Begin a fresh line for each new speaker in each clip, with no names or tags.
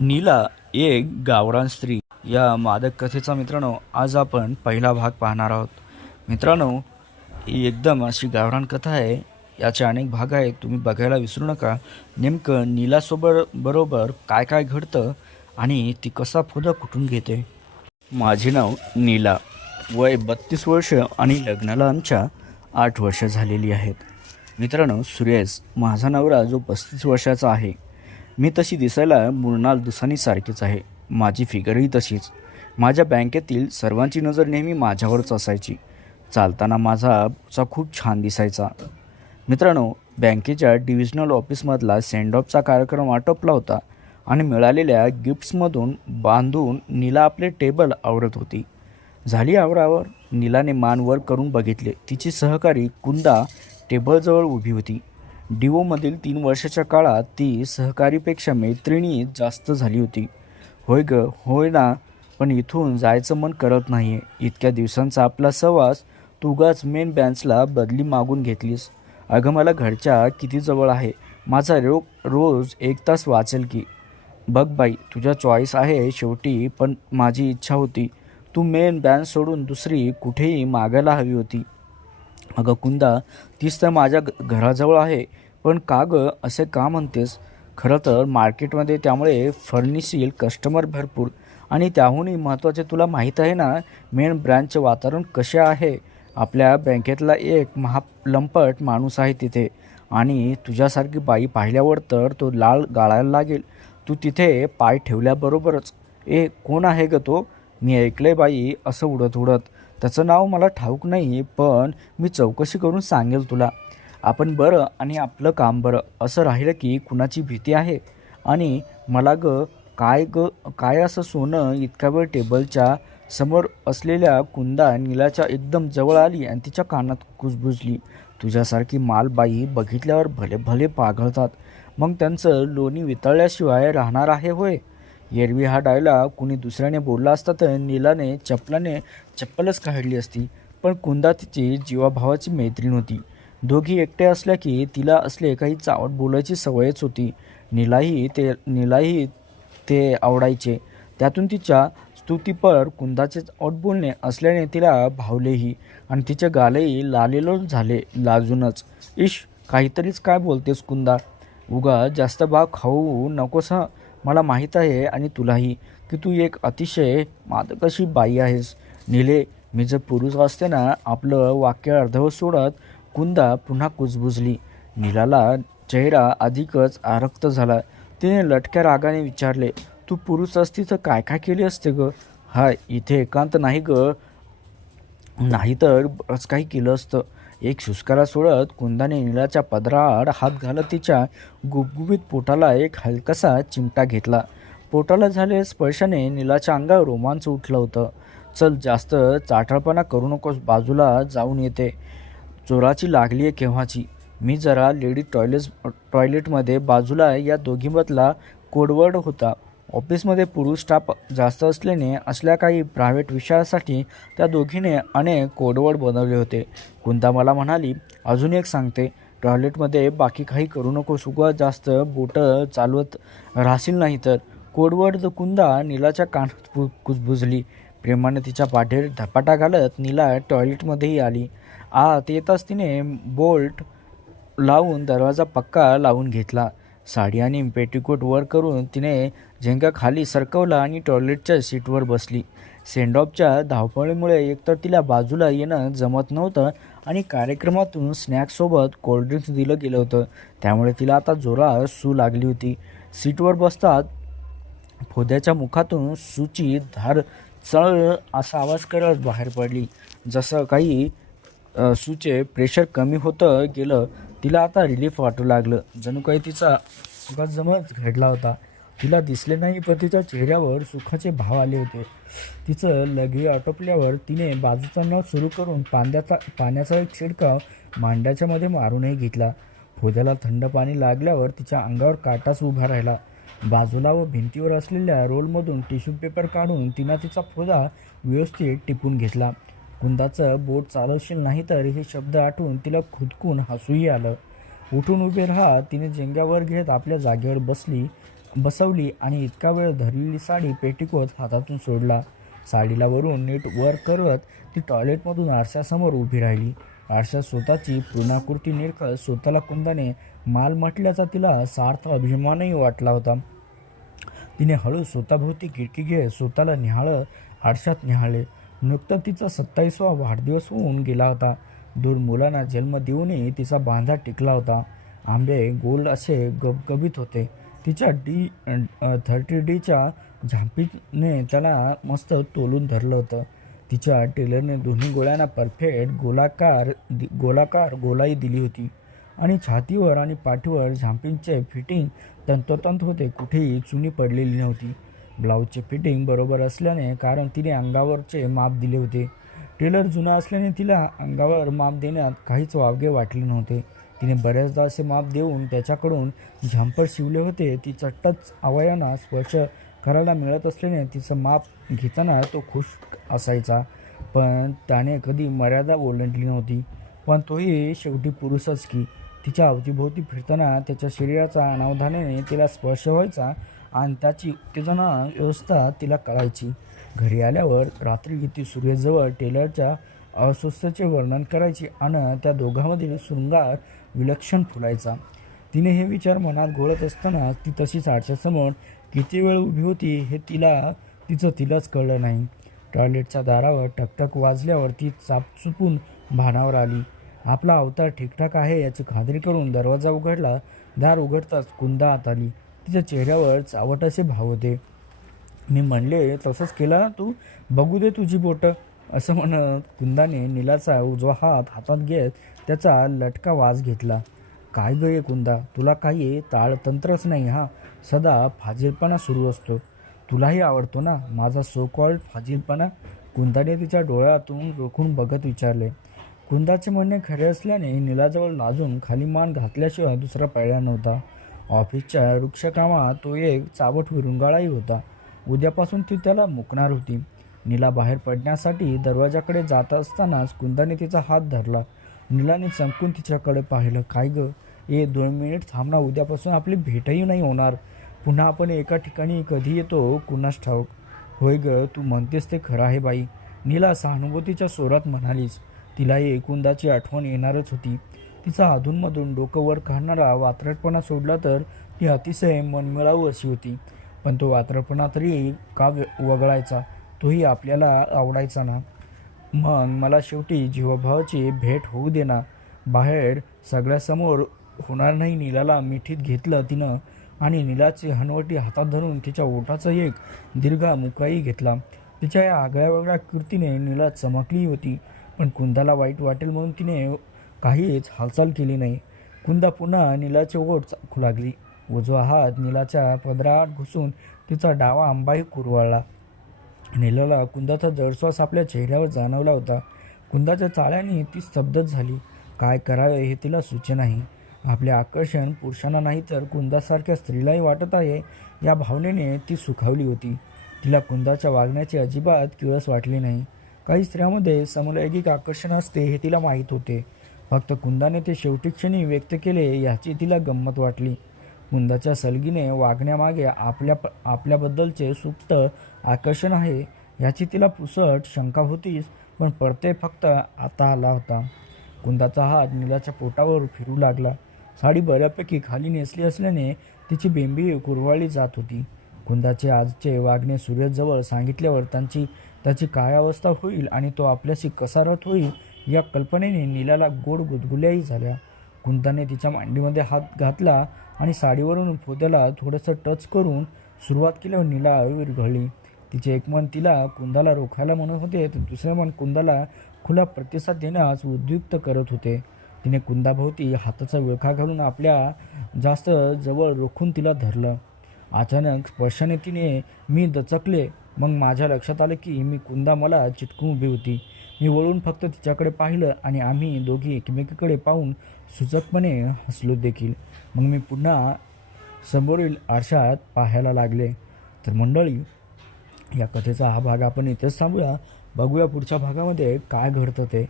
नीला एक गावरान स्त्री. या मादक कथेचा मित्रांनो आज आपण पहिला भाग पाहणार आहोत. मित्रांनो ही एकदम अशी गावरान कथा आहे. याचे अनेक भाग आहेत. तुम्ही बघायला विसरू नका. नेमकं नीलासोबत बरोबर काय काय घडतं आणि ती कसा फुलं कुठून घेते? माझे नाव नीला. वय बत्तीस वर्ष आणि लग्नाला आमच्या आठ वर्ष झालेली आहेत. मित्रांनो सुरेश माझा नवरा जो पस्तीस वर्षाचा आहे. मी तशी दिसायला मृणाल दुसानीसारखीच आहे. माझी फिगरही तशीच. माझ्या बँकेतील सर्वांची नजर नेहमी माझ्यावरच असायची. चालताना माझा चा खूप छान दिसायचा. मित्रांनो बँकेच्या डिव्हिजनल ऑफिसमधला सेंड ऑफचा कार्यक्रम आटोपला होता आणि मिळालेल्या गिफ्ट्समधून बांधून नीला आपले टेबल आवरत होती. झाली आवरावर नीलाने मान वर करून बघितले. तिची सहकारी कुंदा टेबलजवळ उभी होती. डिओमधील तीन वर्षाच्या काळात ती सहकारीपेक्षा मैत्रिणी जास्त झाली होती. होय ग होय ना पण इथून जायचं मन करत नाही आहे इतक्या दिवसांचा आपला सहवास तू उगाच मेन बँचला बदली मागून घेतलीस. अगं मला घरच्या किती जवळ आहे. माझा रो रोज एक तास वाचेल की. बघ बाई तुझ्या चॉईस आहे शेवटी पण माझी इच्छा होती. तू मेन बँच सोडून दुसरी कुठेही मागायला हवी होती. अगं कुंदा तीच तर माझ्या घराजवळ आहे. पण का गं? असे का म्हणतेस? खरं तर मार्केटमध्ये त्यामुळे फर्निशील कस्टमर भरपूर. आणि त्याहूनही महत्त्वाचे तुला माहीत आहे ना मेन ब्रँचचे वातावरण कसे आहे? आपल्या बँकेतला एक महालंपट माणूस आहे तिथे. आणि तुझ्यासारखी बाई पाहिल्यावर तर तो लाल गाळायला लागेल. तू तिथे पाय ठेवल्याबरोबरच. ए कोण आहे ग तो? मी ऐकले बाई असं उडत उडत त्याचं नाव मला ठाऊक नाही पण मी चौकशी करून सांगेल तुला. आपण बरं आणि आपलं काम बरं असं राहिलं की कुणाची भीती आहे? आणि मला ग काय ग काय असं सोनं इतका वेळ टेबलच्या समोर असलेल्या कुंदा नीलाच्या एकदम जवळ आली आणि तिच्या कानात कुजबुजली. तुझ्यासारखी मालबाई बघितल्यावर भले भले पाघळतात मग त्यांचं लोणी वितळल्याशिवाय राहणार आहे होय? एरवी हा डायलॉग कुणी दुसऱ्याने बोलला असता तर नीलाने चप्पलाने चप्पलच काढली असती. पण कुंदा तिची जीवाभावाची मैत्रीण होती. दोघी एकट्या असल्या की तिला असले काही चावट बोलायची सवयच होती. नीलाही ते नीलाही ते आवडायचे. त्यातून तिच्या स्तुतीपर कुंदाचे ओट बोलणे असल्याने तिला भावलेही आणि तिचे गालेही लालेलोच झाले लाजूनच. इश काहीतरीच काय बोलतेस कुंदा? उगा जास्त भाव खाऊ नकोस हं? मला माहीत आहे आणि तुलाही की तू एक अतिशय मादक अशी बाई आहेस. निले मी जर पुरुष असते ना आपलं वाक्य अर्धवट सोडत कुंदा पुन्हा कुजबुजली. नीलाला चेहरा अधिकच आरक्त झाला. तिने लटक्या रागाने विचारले तू पुरुष असती तर काय काय केली असते ग? हाय इथे एकांत नाही ग. नाही तर बरंच काही केलं असतं. एक शुस्कारा सोडत कुंदाने नीलाच्या पदराआड हात घालत तिच्या गुबगुबीत पोटाला एक हलकासा चिमटा घेतला. पोटाला झाले स्पर्शाने नीलाच्या अंगावर रोमांच उठलं होतं. चल जास्त चाटळपणा करू नकोस बाजूला जाऊन येते. चोराची लागली आहे केव्हाची? मी जरा लेडी टॉयलेट टॉयलेटमध्ये बाजूला या दोघीमधला कोडवर्ड होता. ऑफिसमध्ये पुरुष स्टाफ जास्त असल्याने असल्या काही प्रायव्हेट विषयासाठी त्या दोघीने अनेक कोडवर्ड बनवले होते. कुंदा मला म्हणाली अजून एक सांगते. टॉयलेटमध्ये बाकी काही करू नको. सुगा जास्त बोटं चालवत राहशील नाही तर. कोडवर्ड कुंदा नीलाच्या कानात कुजबुजली. प्रेमाने तिच्या पाठीवर धपाटा घालत नीला टॉयलेटमध्येही आली. आत येताच तिने बोल्ट लावून दरवाजा पक्का लावून घेतला. साडी आणि पेटीकोट वर करून तिने झेंगा खाली सरकवला आणि टॉयलेटच्या सीटवर बसली. सेंडॉपच्या धावपळीमुळे एकतर तिला बाजूला येणं जमत नव्हतं आणि कार्यक्रमातून स्नॅक्ससोबत कोल्ड्रिंक्स दिलं गेलं होतं. त्यामुळे तिला आता जोरात सू लागली होती. सीटवर बसतात फोद्याच्या मुखातून सूची धार चळ असा आवाज करत बाहेर पडली. जसं काही सूचे प्रेशर कमी होतं गेलं तिला आता रिलीफ वाटू लागलं. जणू काही तिचा जमच घडला होता. तिला दिसले नाही पण तिच्या चेहऱ्यावर सुखाचे भाव आले होते. तिचं लगे आटोपल्यावर तिने बाजूचा नळ सुरू करून पांद्याचा पाण्याचा एक शिडकाव मांड्याच्यामध्ये मारूनही घेतला. फोद्याला थंड पाणी लागल्यावर तिच्या अंगावर काटाच उभा राहिला. बाजूला व भिंतीवर असलेल्या रोलमधून टिश्यू पेपर काढून तिनं तिचा फोदा व्यवस्थित टिपून घेतला. कुंदाचं बोट चालवशील नाही तर हे शब्द आठवून तिला खुदकून हसूही आलं. उठून उभे राहा तिने जेंग्यावर घेत आपल्या जागेवर बसली बसवली आणि इतका वेळ धरलेली साडी पेटिकोट हातातून सोडला. साडीला वरून नीट वर करत ती टॉयलेटमधून आरशासमोर उभी राहिली. आरशात स्वतःची पूर्णाकृती निरखत स्वतःला कुंदाने माल म्हटल्याचा तिला सार्थ अभिमानही वाटला होता. तिने हळू स्वतःभोवती खिडकी घेत स्वतःला निहाळं आरशात निहाळले. नुकतं तिचा सत्तावीसवा वाढदिवस होऊन गेला होता. दोन मुलांना जन्म देऊनही तिचा बांधा टिकला होता. आंबे गोल असे गबगबीत होते. तिच्या डी थर्टी डीच्या झांपीने त्याला मस्त तोलून धरलं होतं. तिच्या टेलरने दोन्ही गोळ्यांना परफेक्ट गोलाकार दि- गोलाकार गोलाई दिली होती. आणि छातीवर आणि पाठीवर झांपींचे फिटिंग तंतोतंत होते. कुठेही चुनी पडलेली नव्हती. ब्लाऊजचे फिटिंग बरोबर असल्याने कारण तिने अंगावरचे माप दिले होते. टेलर जुना असल्याने तिला अंगावर माप देण्यात काहीच वावगे वाटले नव्हते. तिने बऱ्याचदा असे माप देऊन त्याच्याकडून झांपर शिवले होते. तिचा टच अवयवांना स्पर्श करायला मिळत असल्याने तिचं माप घेताना तो खुश असायचा. पण त्याने कधी मर्यादा ओलांडली नव्हती. पण तोही शेवटी पुरुषच की. तिच्या अवतीभोवती फिरताना त्याच्या शरीराचा अनावधानाने तिला स्पर्श व्हायचा आणि त्याची उत्तेजना व्यवस्था तिला कळायची. घरी आल्यावर रात्री ती सूर्यजवळ टेलरच्या अस्वस्थतेचे वर्णन करायची आणि त्या दोघांमधील शृंगार विलक्षण फुलायचा. तिने हे विचार मनात घोळत असताना ती तशीच आरशासमोर किती वेळ उभी होती हे तिला तिचं तिलाच कळलं नाही. टॉयलेटच्या दारावर टकटक वाजल्यावर ती चापचुपून भानावर आली. आपला अवतार ठीकठाक आहे याची खात्री करून दरवाजा उघडला. दार उघडताच कुंदा आत आली. तिच्या चेहऱ्यावर चावट असे भाव होते. मी म्हणले तसंच केला ना तू? बघू दे तुझी बोटं. असं म्हणत कुंदाने नीलाचा उजवा हात हातात घेत त्याचा लटका वास घेतला. काय गं कुंदा? तुला काही ताळतंत्रच नाही हा? सदा फाजीलपणा सुरू असतो. तुलाही आवडतो ना? माझा सो कॉल्ड फाजीलपणा? कुंदाने तिच्या डोळ्यातून रोखून बघत विचारले. कुंदाचे म्हणणे खरे असल्याने नीलाजवळ लाजून खाली मान घातल्याशिवाय दुसरा पर्याय नव्हता. ऑफिसच्या वृक्षकामात तो एक चावट विरुंगाळाही होता. उद्यापासून ती त्याला मुकणार होती. नीला बाहेर पडण्यासाठी दरवाजाकडे जात असतानाच कुंदाने तिचा हात धरला. नीलाने चमकून तिच्याकडे पाहिलं काय ग? ए दोन मिनिट थांबना उद्यापासून आपली भेटही नाही होणार. पुन्हा आपण एका ठिकाणी कधी येतो कुणास ठाऊक? होय ग तू म्हणतेस ते खरं आहे बाई. नीला सहानुभूतीच्या स्वरात म्हणालीस तिलाही कुंदाची आठवण येणारच होती. तिचा अधूनमधून डोकं वर काढणारा वात्रटपणा सोडला तर ती अतिशय मनमिळावू अशी होती. पण तो वात्रटपणा तरी का व- वगळायचा? तोही आपल्याला आवडायचा ना? मग मला शेवटी जीवभावाची भेट होऊ देना बाहेर सगळ्यासमोर होणार नाही नीलाला मिठीत घेतलं तिनं आणि नीलाची हनवटी हातात धरून तिच्या ओठाचा एक दीर्घा मुकाई घेतला. तिच्या या आगळ्या वेगळ्या कृतीने नीला चमकली होती. पण कुंदाला वाईट वाटेल म्हणून तिने काहीच हालचाल केली नाही. कुंदा पुन्हा नीलाचे ओठ चाखू लागली. उजवा हात नीलाच्या पदरात घुसून तिचा डावा आंबाही कुरवाळला. नीलाला कुंदाचा जळश्वास आपल्या चेहऱ्यावर जाणवला होता. कुंदाच्या चाळ्याने ती स्तब्धच झाली. काय करावे हे तिला सुचे नाही. आपले आकर्षण पुरुषांना नाही तर कुंदासारख्या स्त्रीलाही वाटत आहे या भावनेने ती सुखावली होती. तिला कुंदाच्या वागण्याची अजिबात किळस वाटली नाही. काही स्त्रियांमध्ये समलैंगिक आकर्षण असते हे तिला माहीत होते. फक्त कुंदाने ते शेवटी क्षणी व्यक्त केले याची तिला गंमत वाटली. कुंदाच्या सलगीने वागण्यामागे आपल्या आपल्याबद्दलचे सुप्त आकर्षण आहे याची तिला पुसट शंका होतीच पण पडते फक्त आता आला होता. कुंदाचा हात नीलाच्या पोटावर फिरू लागला. साडी बऱ्यापैकी खाली नेसली असल्याने तिची बेंबी कुरवाळली जात होती. कुंदाचे आजचे वागणे सूर्यजवळ सांगितल्यावर त्यांची त्याची काय अवस्था होईल आणि तो आपल्याशी कसा रथ होईल या कल्पनेने नीलाला गोड गुदगुल्याही झाल्या. कुंदाने तिच्या मांडीमध्ये हात घातला आणि साडीवरून फोद्याला थोडंसं टच करून सुरुवात केल्यावर नीला विरघळली तिचे एक मन तिला कुंदाला रोखायला म्हणत होते तर दुसरे मन कुंदाला खुला प्रतिसाद देण्यास उद्युक्त करत होते. तिने कुंदाभोवती हाताचा विळखा घालून आपल्या जास्त जवळ रोखून तिला धरलं. अचानक स्पर्शाने तिने मी दचकले मग माझ्या लक्षात आलं की मी कुंदा मला चिटकून उभी होती. मी वळून फक्त तिच्याकडे पाहिलं आणि आम्ही दोघी एकमेकीकडे पाहून सुचकपणे हसलो देखील. मग मी पुन्हा समोरील आरशात पाहायला लागले. तर मंडळी या कथेचा हा भाग आपण इथेच थांबूया. बघूया पुढच्या भागामध्ये काय घडतं ते.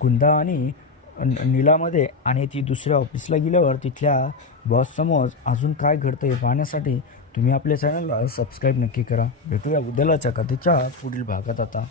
कुंदा आणि नीलामध्ये आणि ती दुसऱ्या ऑफिसला गेल्यावर तिथल्या बॉससमोर अजून काय घडतं हे पाहण्यासाठी तुम्ही आपल्या चॅनलला सबस्क्राईब नक्की करा. भेटूया उद्यालाच्या कथेच्या पुढील भागात आता.